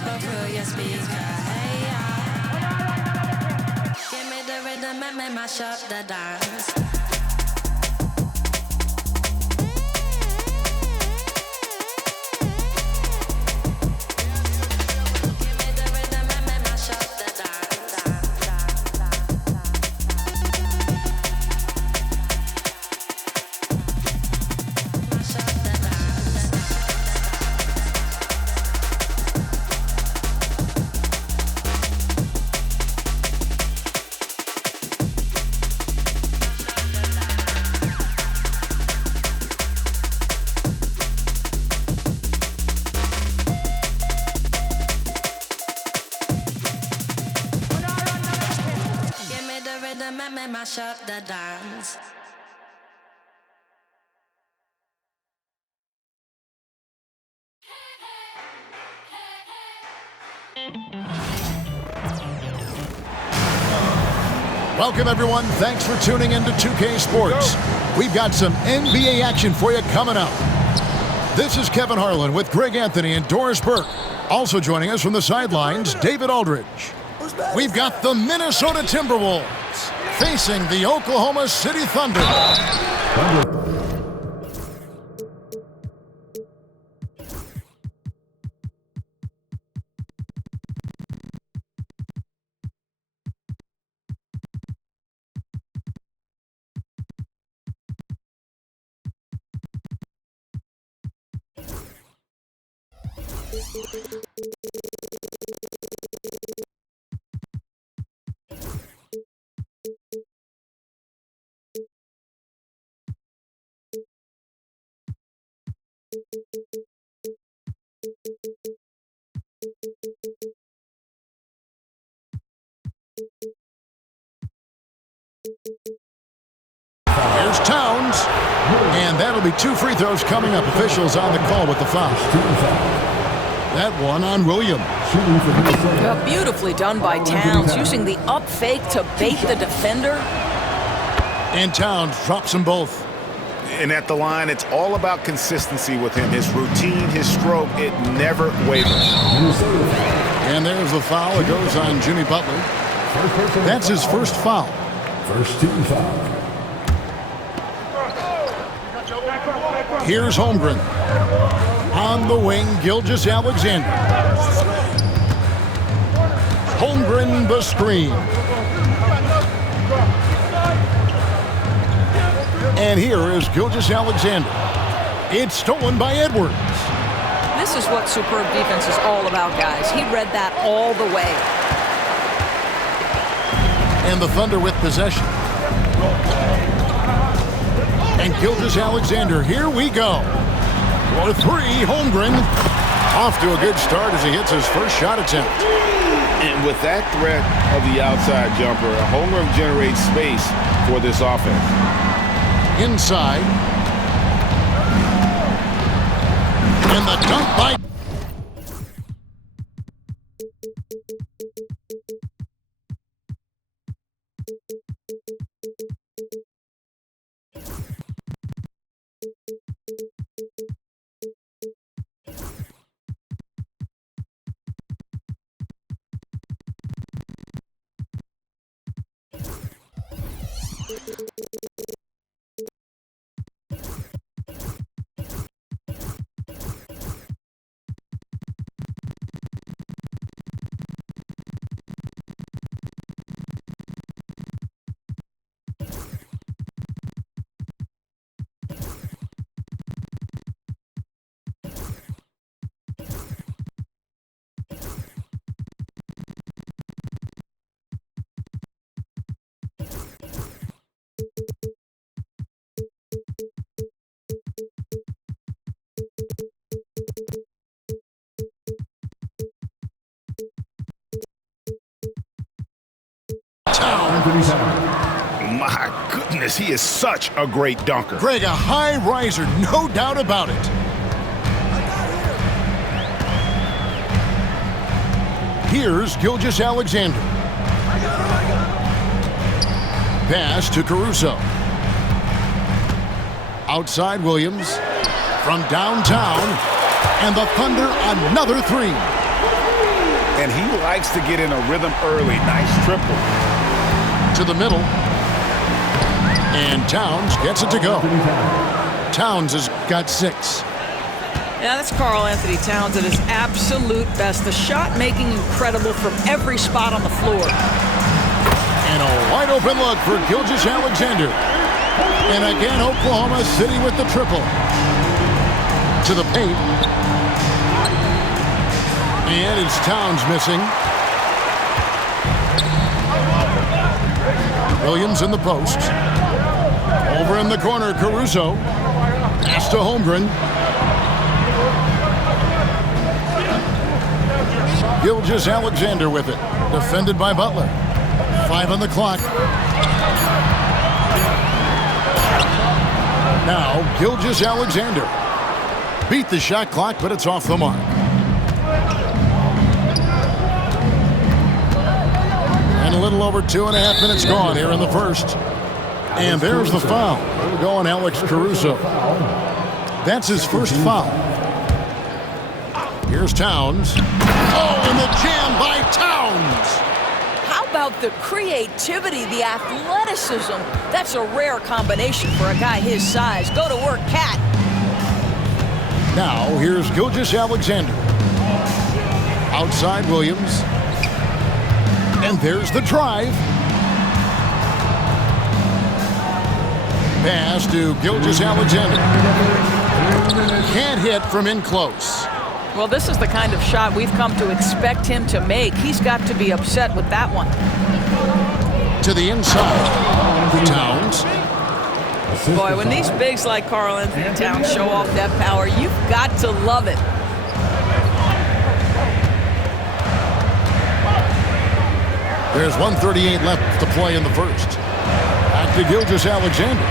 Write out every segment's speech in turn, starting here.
go through your speaker. Hey, give me the rhythm and make mash up the dance. Mash up the dance. Welcome, everyone. Thanks for tuning in to 2K Sports. We've got some NBA action for you coming up. This is Kevin Harlan with Greg Anthony and Doris Burke. Also joining us from the sidelines, David Aldridge. We've got the Minnesota Timberwolves facing the Oklahoma City Thunder. Here's Towns, and that'll be 2 free throws coming up. Officials on the call with the foul. That one on Williams. Beautifully done by Towns, using the up fake to bait the defender. And Towns drops them both. And at the line, it's all about consistency with him. His routine, his stroke, it never wavers. And there's the foul. It goes on Jimmy Butler. That's his first foul. First team foul. Here's Holmgren. On the wing, Gilgeous-Alexander. Holmgren the screen. And here is Gilgeous-Alexander. It's stolen by Edwards. This is what superb defense is all about, guys. He read that all the way. And the Thunder with possession. And Gilgeous-Alexander, here we go. For 3, Holmgren. Off to a good start as he hits his first shot attempt. And with that threat of the outside jumper, Holmgren generates space for this offense. Inside. And the dunk by... My goodness, he is such a great dunker. Greg, a high riser, no doubt about it. Here's Gilgeous-Alexander. Pass to Caruso. Outside Williams. From downtown. And the Thunder, another 3. and he likes to get in a rhythm early. Nice triple. To the middle. And Towns gets it to go. Towns has got 6. Yeah, that's Karl Anthony Towns at his absolute best. The shot making incredible from every spot on the floor. And a wide open look for Gilgeous-Alexander. And again, Oklahoma City with the triple. To the paint. And it's Towns missing. Williams in the post. Over in the corner, Caruso. Pass to Holmgren. Gilgeous-Alexander with it. Defended by Butler. 5 on the clock. Now, Gilgeous-Alexander. Beat the shot clock, but it's off the mark. And a little over 2.5 minutes gone here in the first. And there's the foul. We're going Alex Caruso. That's his first foul. Here's Towns. Oh, and the jam by Towns. How about the creativity, the athleticism? That's a rare combination for a guy his size. Go to work, Cat. Now, here's Gilgeous-Alexander. Outside Williams. And there's the drive. Pass to Gilgeous-Alexander. Can't hit from in close. Well, this is the kind of shot we've come to expect him to make. He's got to be upset with that one. To the inside. Towns. Boy, when these bigs like Karl Anthony Towns show off that power, you've got to love it. There's 1:38 left to play in the first. Back to Gilgeous-Alexander.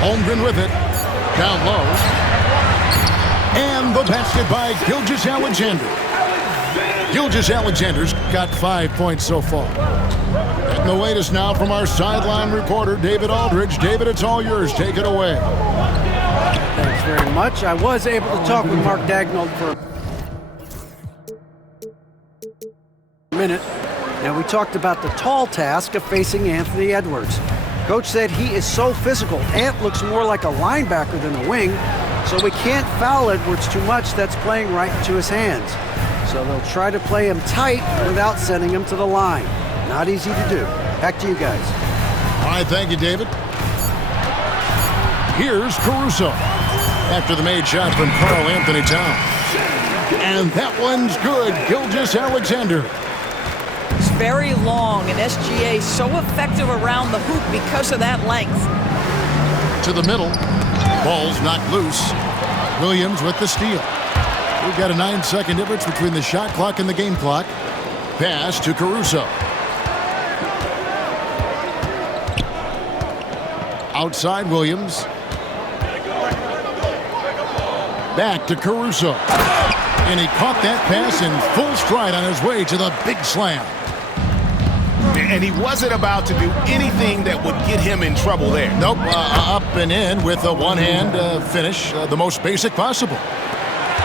Holmgren with it. Down low. And the basket by Gilgeous-Alexander. Gilgeous-Alexander's got 5 points so far. Getting the latest now from our sideline reporter, David Aldridge. David, it's all yours. Take it away. Thanks very much. I was able to talk with Mark Daigneault for a minute. Now, we talked about the tall task of facing Anthony Edwards. Coach said he is so physical. Ant looks more like a linebacker than a wing, so we can't foul Edwards too much. That's playing right into his hands. So they'll try to play him tight without sending him to the line. Not easy to do. Back to you guys. All right, thank you, David. Here's Caruso. After the made shot from Karl Anthony Towns. And that one's good. Gilgeous-Alexander. It's very long, and SGA so effective around the hoop because of that length. To the middle. Ball's knocked loose. Williams with the steal. We've got a 9-second difference between the shot clock and the game clock. Pass to Caruso. Outside Williams. Back to Caruso. And he caught that pass in full stride on his way to the big slam. And he wasn't about to do anything that would get him in trouble there. Nope, up and in with a one-hand finish, the most basic possible.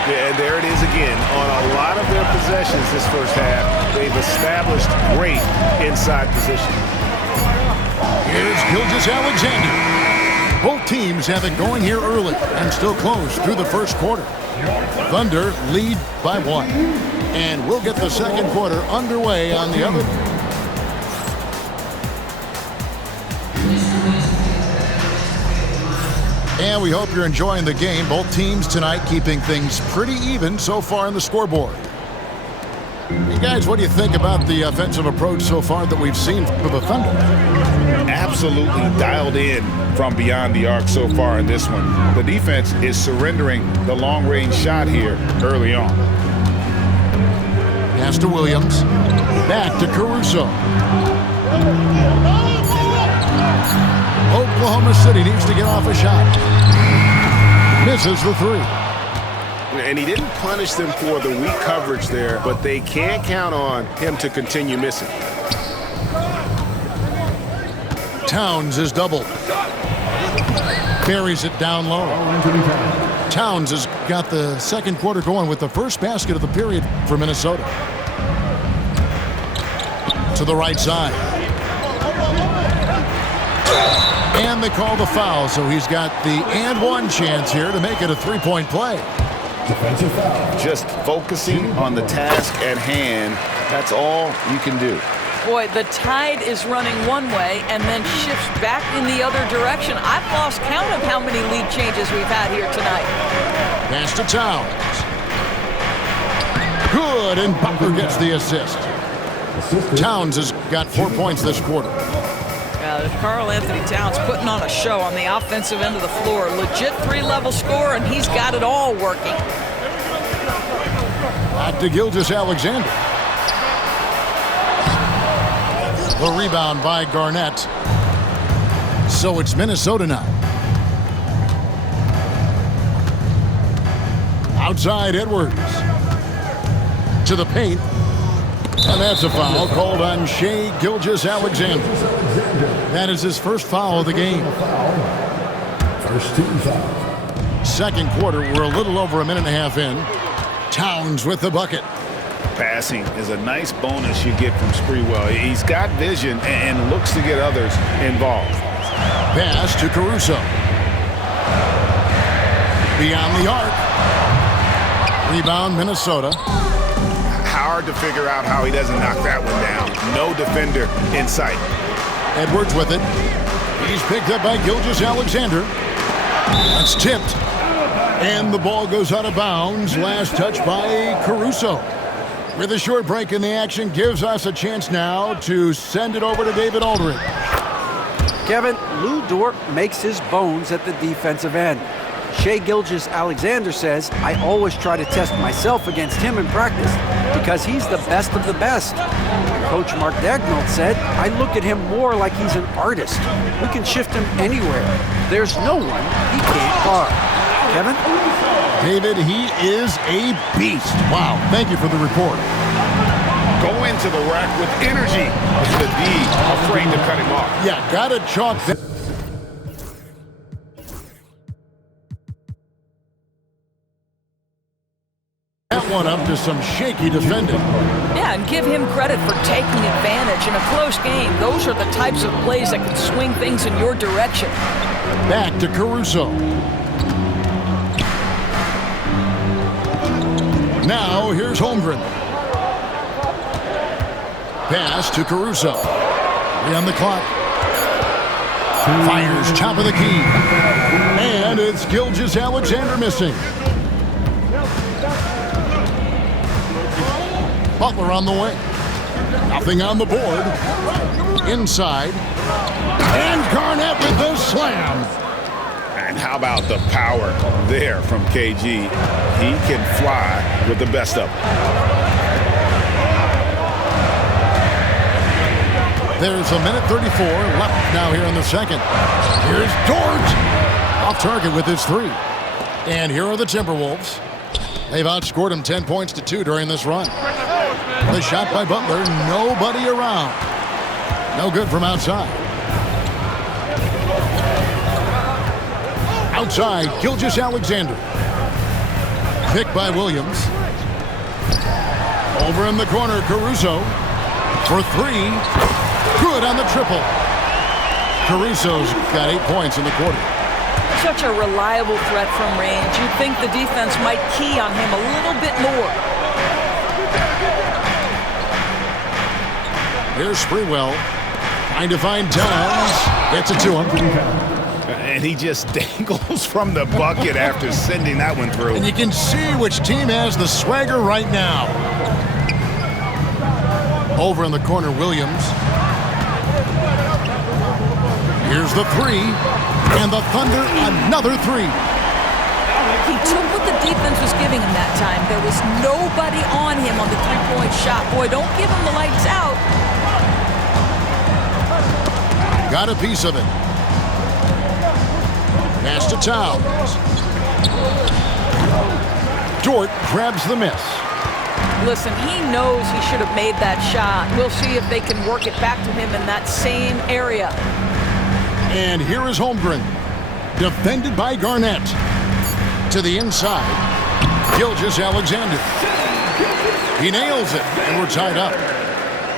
Yeah, and there it is again. On a lot of their possessions this first half, they've established great inside position. Here's Gilgeous-Alexander. Both teams have it going here early and still close through the first quarter. Thunder lead by 1. And we'll get the second quarter underway on the other. And we hope you're enjoying the game. Both teams tonight keeping things pretty even so far on the scoreboard. Hey guys, what do you think about the offensive approach so far that we've seen for the Thunder? Absolutely dialed in from beyond the arc so far in this one. The defense is surrendering the long-range shot here early on. Pass to Williams. Back to Caruso. Oklahoma City needs to get off a shot. Misses the 3. And he didn't punish them for the weak coverage there, but they can't count on him to continue missing. Towns is doubled. Buries it down low. Towns has got the second quarter going with the first basket of the period for Minnesota. To the right side. And they call the foul, so he's got the and one chance here to make it a three-point play. Defensive foul. Just focusing on the task at hand, that's all you can do. Boy, the tide is running one way and then shifts back in the other direction. I've lost count of how many lead changes we've had here tonight. Pass to Towns. Good, and Butler gets the assist. Towns has got 4 points this quarter. Karl Anthony Towns putting on a show on the offensive end of the floor. Legit three-level score, and he's got it all working. Back to Gilgeous-Alexander. The rebound by Garnett. So it's Minnesota now. Outside Edwards. To the paint. And that's a foul called on Shai Gilgeous-Alexander. That is his first foul of the game. First team foul. Second quarter, we're a little over a minute and a half in. Towns with the bucket. Passing is a nice bonus you get from Sprewell. He's got vision and looks to get others involved. Pass to Caruso. Beyond the arc. Rebound, Minnesota. Hard to figure out how he doesn't knock that one down. No defender in sight. Edwards with it. He's picked up by Gilgeous-Alexander. That's tipped. And the ball goes out of bounds. Last touch by Caruso. With a short break in the action, gives us a chance now to send it over to David Aldridge. Kevin, Lou Dort makes his bones at the defensive end. Shai Gilgeous-Alexander says, I always try to test myself against him in practice because he's the best of the best. Coach Mark Daigneault said, I look at him more like he's an artist. We can shift him anywhere. There's no one he can't guard. Kevin? David, he is a beast. Wow, thank you for the report. Go into the rack with energy. The D afraid to cut him off. Yeah, gotta chalk that. That one up to some shaky defending. Yeah, and give him credit for taking advantage in a close game. Those are the types of plays that can swing things in your direction. Back to Caruso. Now, here's Holmgren. Pass to Caruso. 3 on the clock. Fires top of the key. And it's Gilgeous-Alexander missing. Butler on the wing. Nothing on the board. Inside. And Garnett with the slam. And how about the power there from KG? He can fly with the best of them. There's a minute 34 left now here in the second. Here's Dort. Off target with his 3. And here are the Timberwolves. They've outscored him 10 points to 2 during this run. The shot by Butler, nobody around. No good from outside. Outside, Gilgeous-Alexander. Picked by Williams. Over in the corner, Caruso. For 3. Good on the triple. Caruso's got 8 points in the quarter. Such a reliable threat from range. You'd think the defense might key on him a little bit more. Here's Sprewell. Trying to find Towns. Gets it to him. And he just dangles from the bucket after sending that one through. And you can see which team has the swagger right now. Over in the corner, Williams. Here's the 3. And the Thunder, another 3. He took what the defense was giving him that time. There was nobody on him on the three-point shot. Boy, don't give him the lights out. Got a piece of it. Pass to Towns. Dort grabs the miss. Listen, he knows he should have made that shot. We'll see if they can work it back to him in that same area. And here is Holmgren. Defended by Garnett. To the inside. Gilgeous-Alexander. He nails it, and we're tied up.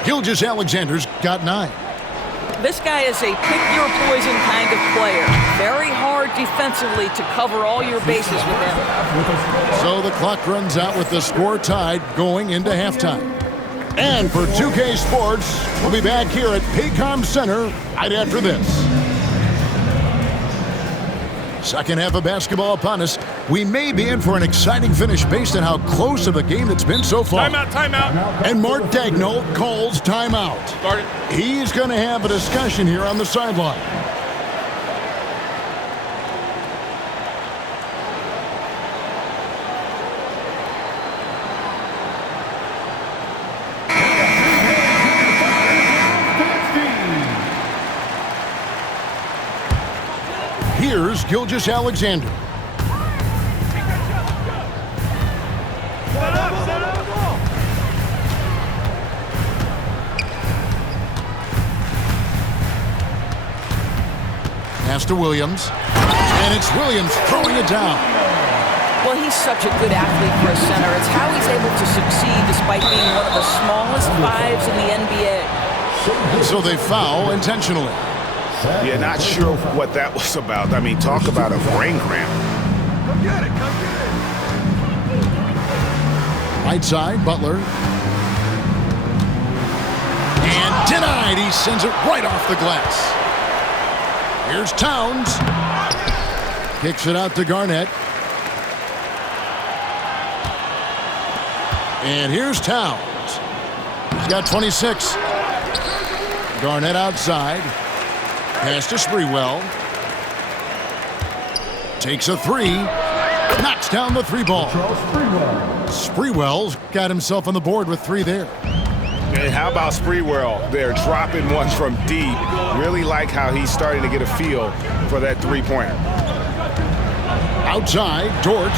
Gilgeous-Alexander's got 9. This guy is a pick-your-poison kind of player. Very hard defensively to cover all your bases with him. So the clock runs out with the score tied going into halftime. And for 2K Sports, we'll be back here at Paycom Center right after this. Second half of basketball upon us. We may be in for an exciting finish based on how close of a game it's been so far. Timeout. And Mark Daigneault calls timeout. Start it. He's going to have a discussion here on the sideline. Here's Gilgeous-Alexander. Pass to Williams. And it's Williams throwing it down. Well, he's such a good athlete for a center. It's how he's able to succeed despite being one of the smallest 5s in the NBA. So they foul intentionally. Yeah, not sure what that was about. I mean, talk about a brain cramp. Come get it. Right side, Butler. And denied. He sends it right off the glass. Here's Towns. Kicks it out to Garnett. And here's Towns. He's got 26. Garnett outside. Pass to Sprewell. Takes a 3. Knocks down the 3 ball. Sprewell's got himself on the board with 3 there. And how about Sprewell there, dropping ones from deep. Really like how he's starting to get a feel for that 3-pointer. Outside, Dort.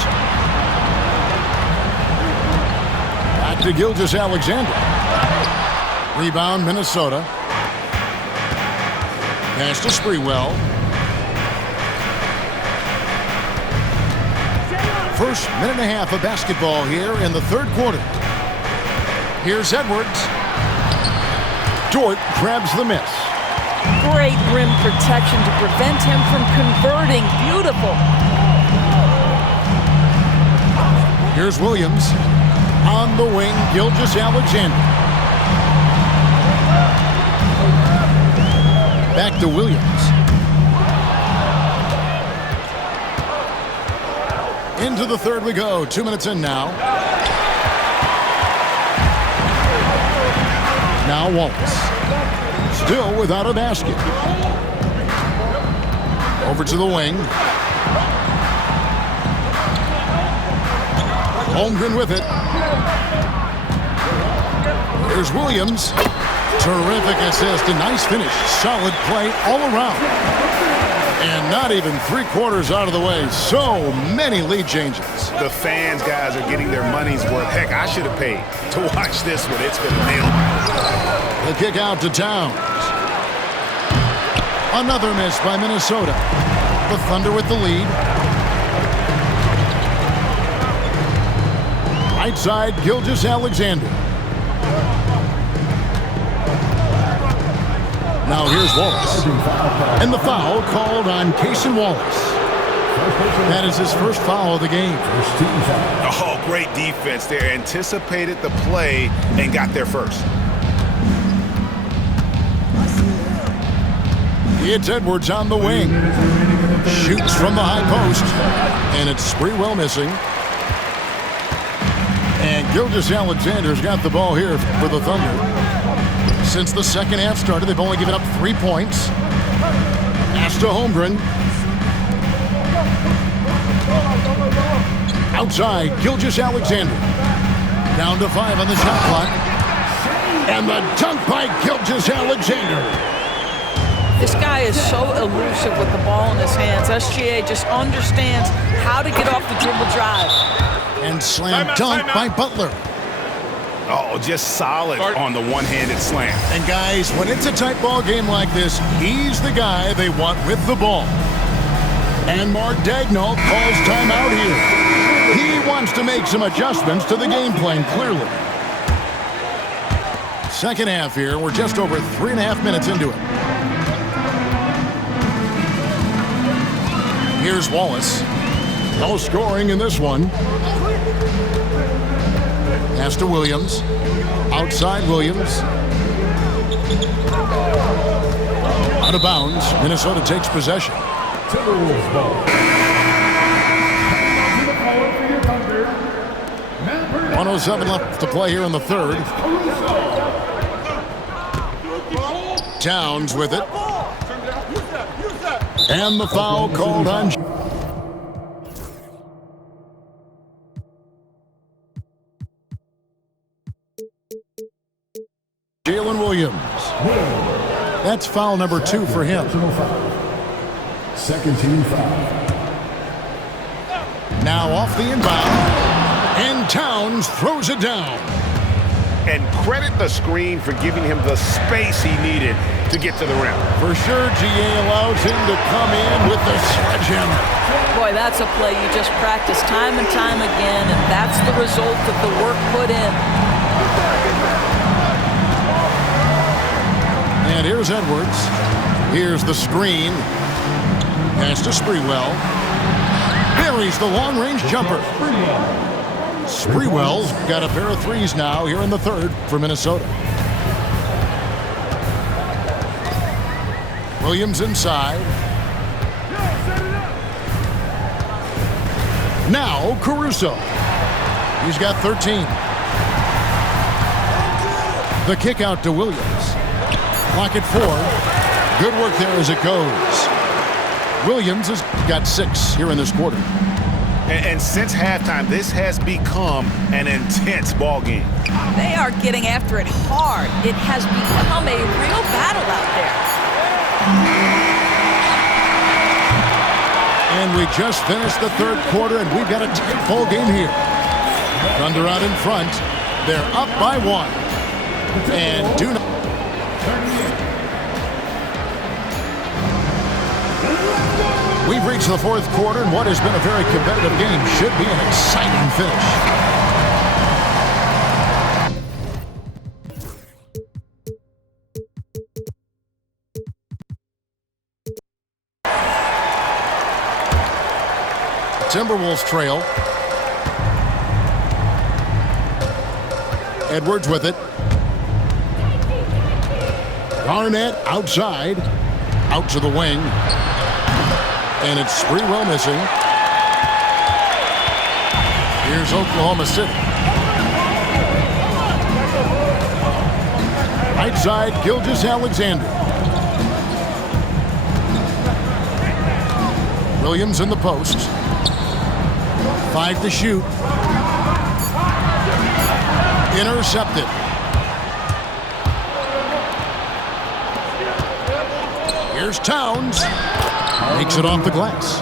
Back to Gilgeous-Alexander. Rebound, Minnesota. Pass to Sprewell. First minute and a half of basketball here in the third quarter. Here's Edwards. Dort grabs the miss. Great rim protection to prevent him from converting. Beautiful. Here's Williams. On the wing, Gilgeous-Alexander. Back to Williams. Into the third we go. 2 minutes in now. Now Wallace. Still without a basket. Over to the wing. Holmgren with it. Here's Williams. Terrific assist. A nice finish. Solid play all around. And not even 3/4 out of the way. So many lead changes. The fans, guys, are getting their money's worth. Heck, I should have paid to watch this one. It's been a nail. The kick out to Towns. Another miss by Minnesota. The Thunder with the lead. Right side, Gilgeous-Alexander. Now here's Wallace. And the foul called on Cason Wallace. That is his first foul of the game. Oh, great defense there. Anticipated the play and got there first. It's Edwards on the wing. Shoots from the high post. And it's Sprewell missing. And Gilgeous-Alexander's got the ball here for the Thunder. Since the second half started, they've only given up 3 points. Pass to Holmgren. Outside, Gilgeous-Alexander. Down to 5 on the shot clock. And the dunk by Gilgeous-Alexander. This guy is so elusive with the ball in his hands. SGA just understands how to get off the dribble drive. And slam dunk by Butler. Oh, just solid on the one-handed slam. And guys, when it's a tight ball game like this, he's the guy they want with the ball. And Mark Daigneault calls timeout here. He wants to make some adjustments to the game plan, clearly. Second half here. We're just over 3.5 minutes into it. Here's Wallace. No scoring in this one. Pass to Williams. Outside Williams. Out of bounds. Minnesota takes possession. Timberwolves ball. 1:07 left to play here in the third. Towns with it. And the foul called on Jalen Williams. That's foul number 2 for him. Second team foul. Now off the inbound. And Towns throws it down. And credit the screen for giving him the space he needed to get to the rim. For sure, GA allows him to come in with the sledgehammer. Boy, that's a play you just practice time and time again, and that's the result of the work put in. And here's Edwards. Here's the screen. Pass to Sprewell. Buries the long-range jumper. Sprewell's got a pair of threes now here in the third for Minnesota. Williams inside. Now Caruso. He's got 13. The kick out to Williams. Clock at 4. Good work there as it goes. Williams has got 6 here in this quarter. And since halftime, this has become an intense ball game. They are getting after it hard. It has become a real battle out there. And we just finished the third quarter, and we've got a tight ball game here. Thunder out in front. They're up by 1. And do not. We've reached the fourth quarter, and what has been a very competitive game should be an exciting finish. Timberwolves trail. Edwards with it. Garnett outside. Out to the wing. And it's Sprewell missing. Here's Oklahoma City. Right side, Gilgeous-Alexander. Williams in the post. 5 to shoot. Intercepted. Here's Towns. Makes it off the glass.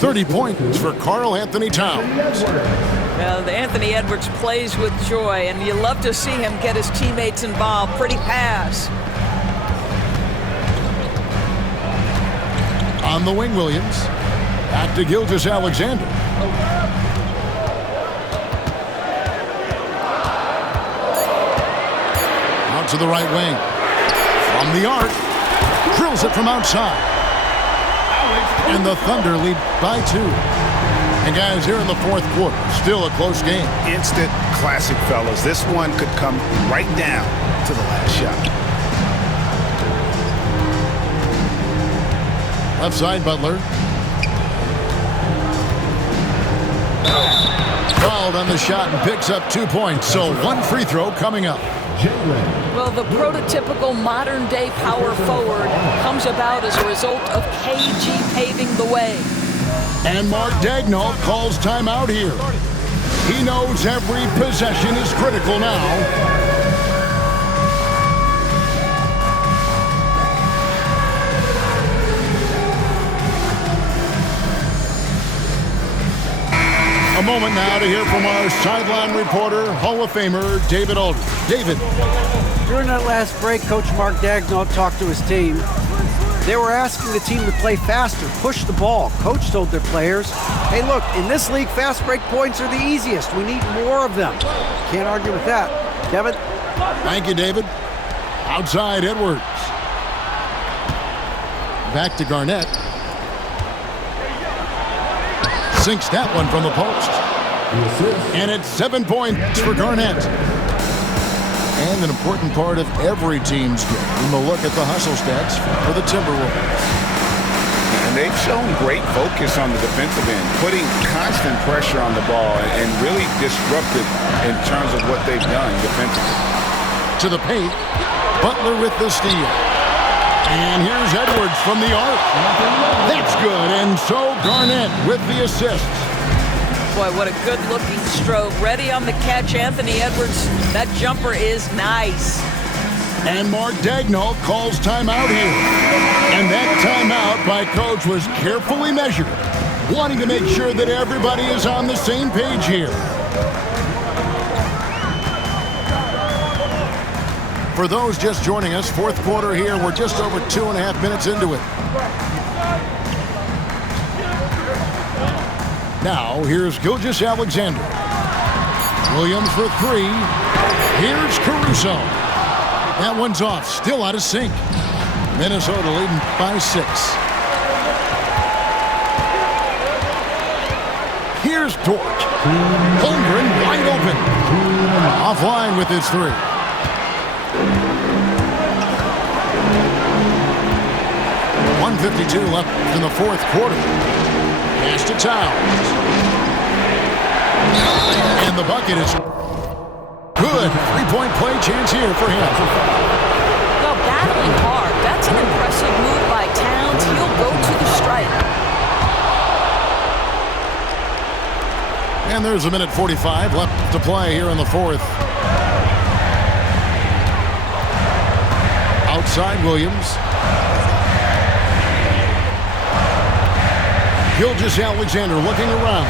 30 points for Karl-Anthony Towns. Well, Anthony Edwards plays with joy, and you love to see him get his teammates involved. Pretty pass. On the wing, Williams. Back to Gilgeous-Alexander. Out to the right wing. From the arc. Drills it from outside. And the Thunder lead by 2. And guys, here in the fourth quarter, still a close game. Instant classic, fellas. This one could come right down to the last shot. Left side, Butler. Fouled on the shot and picks up 2 points. So 1 free throw coming up. Well, the prototypical modern-day power forward comes about as a result of KG paving the way. And Mark Daigneault calls timeout here. He knows every possession is critical now. A moment now to hear from our sideline reporter, Hall of Famer David Aldridge. David. During that last break, Coach Mark Daigneault talked to his team. They were asking the team to play faster, push the ball. Coach told their players, hey, look, in this league, fast break points are the easiest. We need more of them. Can't argue with that. Kevin? Thank you, David. Outside, Edwards. Back to Garnett. Sinks that one from the post. And it's 7 points for Garnett. And an important part of every team's game, a look at the hustle stats for the Timberwolves. And they've shown great focus on the defensive end, putting constant pressure on the ball and really disruptive in terms of what they've done defensively. To the paint, Butler with the steal. And here's Edwards from the arc. That's good, and so Garnett with the assist. Boy, what a good-looking stroke. Ready on the catch, Anthony Edwards. That jumper is nice. And Mark Daigneault calls timeout here. And that timeout by Coach was carefully measured, wanting to make sure that everybody is on the same page here. For those just joining us, fourth quarter here. We're just over 2.5 minutes into it. Now, here's Gilgeous-Alexander. Williams for three. Here's Caruso. That one's off, still out of sync. Minnesota leading by 6. Here's Dort. Holmgren wide open. Offline with his 3. .152 left in the fourth quarter. Pass to Towns. And the bucket is good. 3-point play chance here for him. Well, battling hard. That's an impressive move by Towns. He'll go to the strike. And there's a minute 45 left to play here in the fourth. Outside Williams. Gilgeous-Alexander looking around.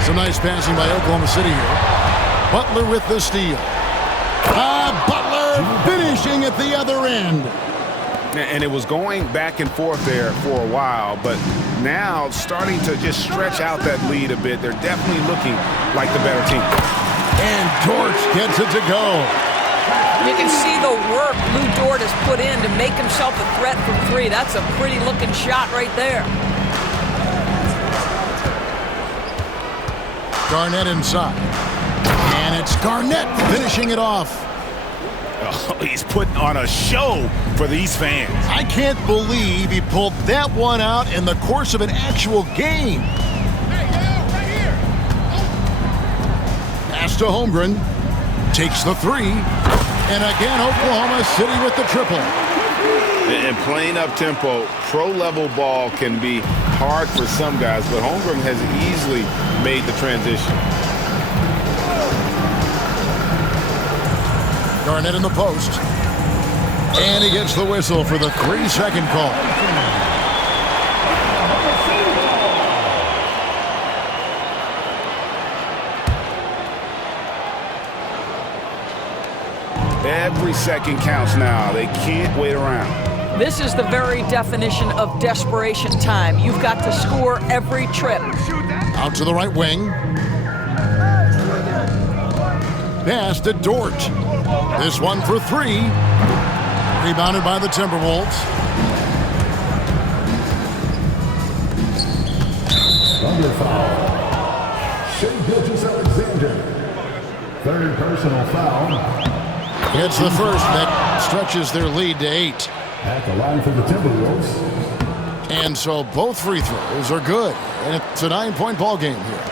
Some nice passing by Oklahoma City here. Butler with the steal. Butler finishing at the other end. And it was going back and forth there for a while, but now starting to just stretch out that lead a bit. They're definitely looking like the better team. And Dort gets it to go. You can see the work Lou Dort has put in to make himself a threat from 3. That's a pretty looking shot right there. Garnett inside. And it's Garnett finishing it off. Oh, he's putting on a show for these fans. I can't believe he pulled that one out in the course of an actual game. Pass to Holmgren. Takes the 3. And again, Oklahoma City with the triple. And playing up tempo, pro-level ball can be hard for some guys, but Holmgren has easily made the transition. Garnett in the post. And he gets the whistle for the 3-second call. Every second counts now. They can't wait around. This is the very definition of desperation time. You've got to score every trip. Out to the right wing. Pass to Dort. This one for 3. Rebounded by the Timberwolves. Under foul. Shai Gilgeous-Alexander. Third personal foul. It's the first that stretches their lead to 8. At the line for the Timberwolves. And so both free throws are good. And it's a 9-point ball game here.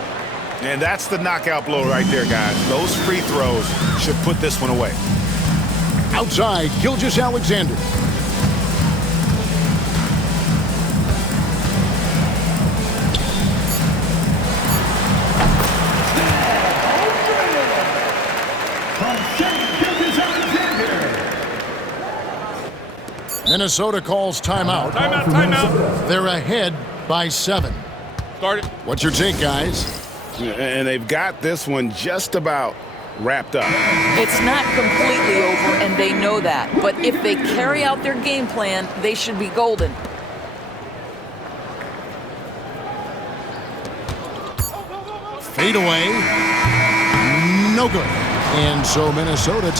And that's the knockout blow right there, guys. Those free throws should put this one away. Outside, Gilgeous-Alexander. Minnesota calls timeout. Timeout. They're ahead by 7. Start it. What's your take, guys? And they've got this one just about wrapped up. It's not completely over, and they know that. But if they carry out their game plan, they should be golden. Fade away. No good. And so Minnesota